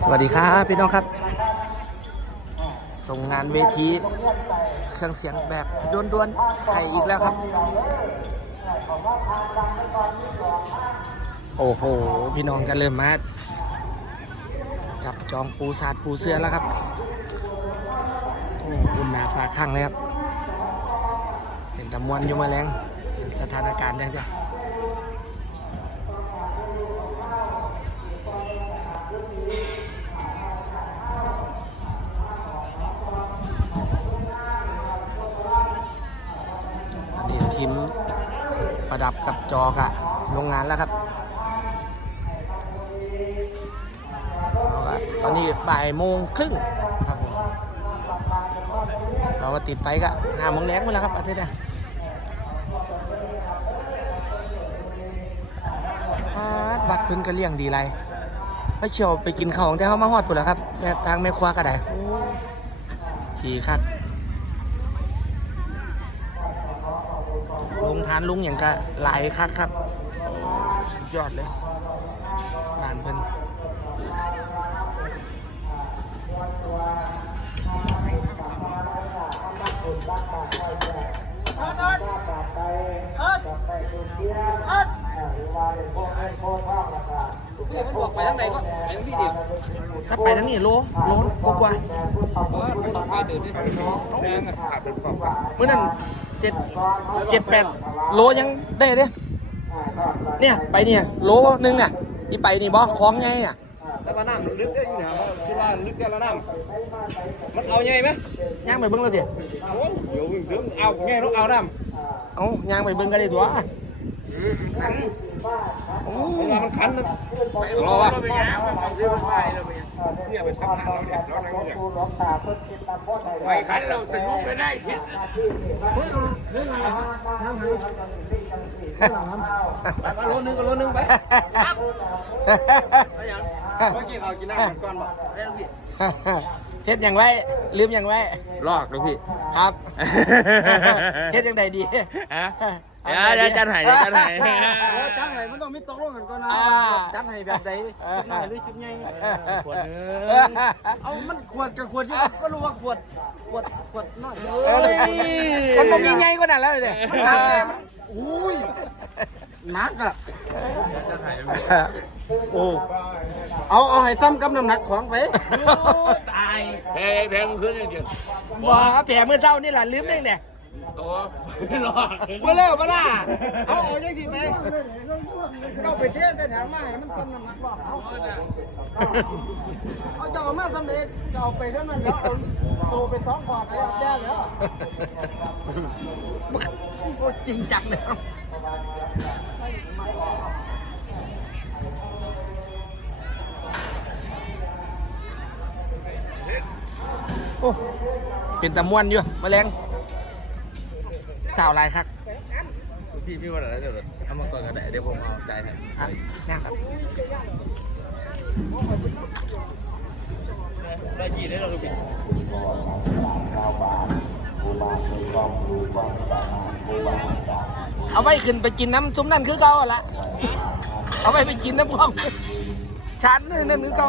สวัสดีครับพี่น้องครับ ส่งงานเวทีเครื่องเสียงแบบด้วนๆไทยอีกแล้วครับ โอ้โห พี่น้องจะเริ่มมาจับจองปูสาดปูเสื้อแล้วครับโอ้อุ่นหนาฟ้าข้างเลยครับ เป็นตะมวนอยู่มาแรงสถานการณ์ยังจ้ะ อันนี้ทีมประ ดับกับจอกะโรงงานแล้วครับ ตอนนี้บ่ายโมงครึ่งครับผมเราก็ติดไฟก็ห้าโมงแรงหมดแล้วครับอาทิตย์นี่ยปาดวัดพิ่นก็เลี้ยงดีไรไปเชียวไปกินข้าวของแต่เขามาฮอดปุ่นแล้วครับแม่ทางแม่ครัวก็ได้โอ้ขี่คับ ลงทานลุงอย่างก็หลายคักครับ สุดยอดเลยบ้านเพิ่น ถ้าไปทั้งนี้โลโลกกว่าเมื่อนั้นเจ็ดเจ็ดแปดโลยังได้เด้เนี่ยไปเนี่ยโลนึงอะอีไปนี่บอคล้องไงอะแต่ว่าน้ำมันลึกได้อยู่นะคิดว่าลึกได้แล้วน้ำมันเอาไงไหมย่างไปเบิ้งแล้วเดี๋ยวโอ้เดี๋ยวเดี๋ยวเอาไงต้องเอาน้เอาย่างไปเบิ้งกันเลยตัวขันโอ้ำ เวลามันคันมันรอวะเนี่ยไปทำทางเราเนี่ยเรานั่งเนี่ยไปคันเราสนุกไปได้ทิศมารถนึงก็รถนึงไปเมื่อกี้เรากินน้ำก่อนบ่ได้พี่เฮ็ดอย่างไรลืมอย่างไรลอกเลูกพี่ ครับเฮ็ดอย่างใดดีฮะ เดี๋ยวเดี๋ยวจันไหเดี๋ยวจันไหโอ้จัดให้มันต้องมีตกลงกันก่อนนะอ่า จัดให้แบบใดชุดใหญ่หรือชุดใหญ่ขวดนึงเอามันขวดกับขวดเยอะก็รู้ว่าขวดขวดขวดน้อยเอ้ยมันบ่มีไงกว่านั้นแล้วเดี๋ยวมันหนักไงมันอุ้ยหนักอะโอ้เอาเอาให้ซ้ำกับน้ำหนักของไปตายแพ้แพ้มันขึ้นอย่างเดียวว้าแผลเมื่อเช้านี่แหละลืมเองเนี่ย ตัวหลอกมาเร็วมาล่ะเอาเอาจังสิไปเอาไปเทใส่ถังมาให้มันซ้ำน้ำหนักบ่เอาเอาจะเอามาสำเร็จจะเอาไปเท่านั้นแล้วเอาโตไปสองขวดแล้วแย่แล้วโอ้จริงจังเลยโอ้เป็นตะม่วนอยู่แมลง สาวลายครับพี่พี่ว่าอะไรเดี๋ยวเอามาก่อนกันได้เดี๋ยวผมเอาใจให้อะนั่งครับได้ยีได้เราคือพี่เอาไว้ขึ้นไปกินน้ำซุ้มนั่นคือเก่าละเอาไว้ไปกินน้ำพองชันนี่นั่า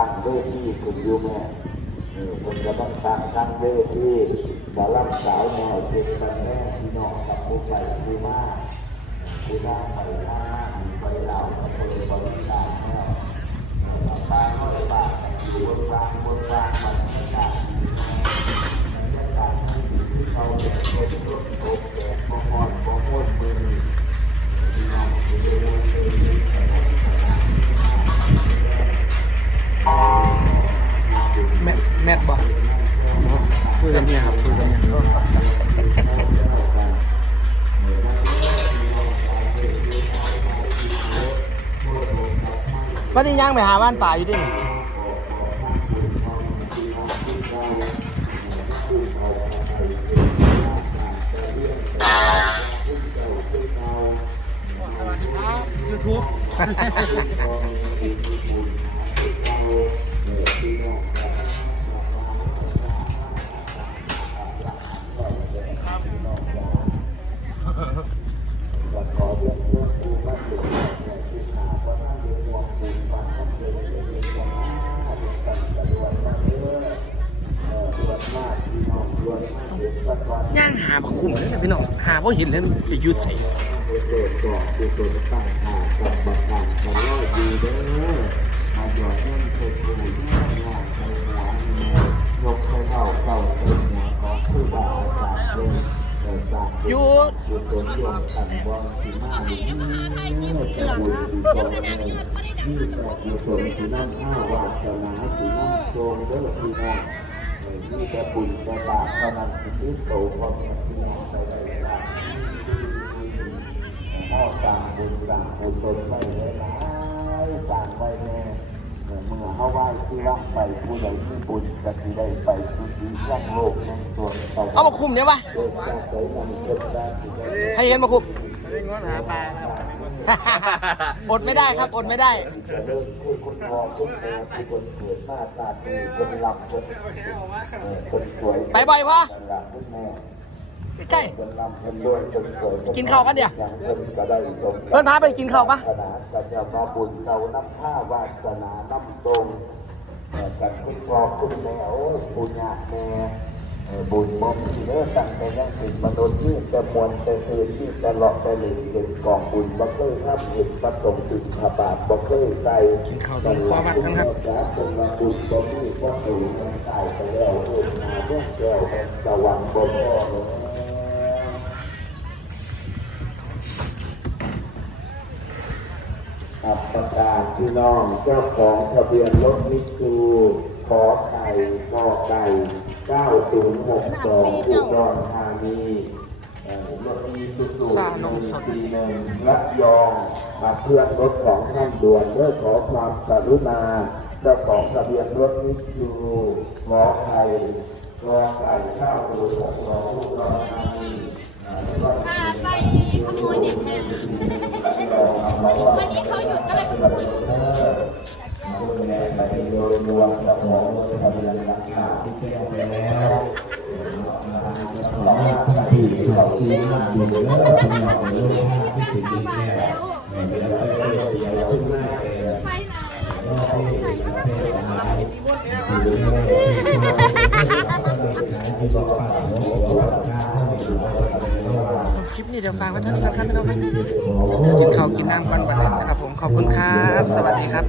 ั้งเวทีคุณยูแม่เออคนจะต้องตั้งตั้งเวทีบาลังสาวแนวเป็นกันแม่พี่น้องกับผู้ไปผู้มาผู้นาได้ไปหน้าไปเหล่ากับคนบริการแนวเออกับบ้านน้อยบ้านอยู่บน แมทบ่กคุยกันเนี่ยครับคุยกันเนี่ยวันนี้ย่างไปหาบ้านป่าอยู่ดิยูทูบางหาบักคุ้มเลยนะพี่น้องหาเพราะเห็นแล้วไปอยุดใส่เกิดก่อนคือตัวตั้งหากับบักกันกันรอดอยู่เด้อมาหยอดเงินเคยถูกย่างย่างใส่หัวยกใส่เท้าเท้าเต็มหัวของผู้บ่าวสามเล่นเออสามหยุดอยู่ตัวโยมกันบอลสีมาอยู่นี่จะบุญสีกองเลยนี่ก็อยู่ตัวสีน้ำห้าวาสนาสีน้ำโจมเด้อพี่น้อง นี่แต่บุญแต่บาปเท่านั้นที่โตความพี่น้องไปได้ละพ่อต่างบุญต่างบุญตนไว้เลยนะต่างไว้แน่เมื่อเขาไหว้ที่ร่างไปผู้ใดที่บุญก็ที่ได้ไปทุดีร่างโลกนั่งตัวเต่าเอาบักคุ้มเนี่ยวะให้เห็นบักคุ้มได้งอนหาปลา อดไม่ได้ครับอดไม่ได้จะเริ่มคุยคนพอคนแม่ที่คนเกิดหน้าตาดีคนรำคนเออคนสวยไปบ่อยปะคนรักคนแม่ใกล้คนรำคนรวยคนสวยกินข้าวกันเดี๋ยวอย่างคนก็ได้สมเพื่อนพาไปกินข้าวปะขนาดกันจะมาบุญเราน้ำผ้าวาสนาน้ำตรงเออกันคุณพ่อคุณแม่โอ้ยปุญญาแม่ บุญบ่มีเด้อตั้งแต่ยังถึงมนุษย์นี่แต่มวลแต่คืนที่ตลอดแต่หลีกเป็นกองบุญบ่เคยทำเห็นประสงค์ถึงพระบาทบ่เคยใส่กินข้าวตรงคอวัดกันครับจ้าเป็นวันบุญบ่มีบ่สูงมันตายไปแล้วเอิ้นหาเรื่องแก้วแห่งสวรรค์บ่พออับประกาศพี่น้องเจ้าของทะเบียนรถมิตซูขอไข่กอไก่ 9062อุดรธานีรถมีสุสุซาลงสดปีหนึ่งระยองมาเพื่อนรถของท่านด่วนเพื่อขอความกรุณาเจ้าของทะเบียนรถมิตซูขอไข่กอไก่9062อุดรธานีเอ่อรถพาไปขโมยเด็กมาวันนี้เขาหยุดก็เลยขโมย คาที่แจ้งไปแล้วสองห้าสี่สองสี่ห้าอยู่แล้วทำงานในโลกห้าที่สิ่งดีแน่ในเวลาที่เราเดียวขึ้นมาเองไปไหนราลอยู่ในที่ที่บอกว่าหัวหัวข้าไม่องแล้วทำไมระหว่างคลิปนี้เดี๋ยวฝากไว้เท่านี้ก่อนครับพี่น้องครับเดี๋ยวกินข้าวกินน้ำก่อนวันนี้นะครับผมขอบคุณครับ สวัสดีครับ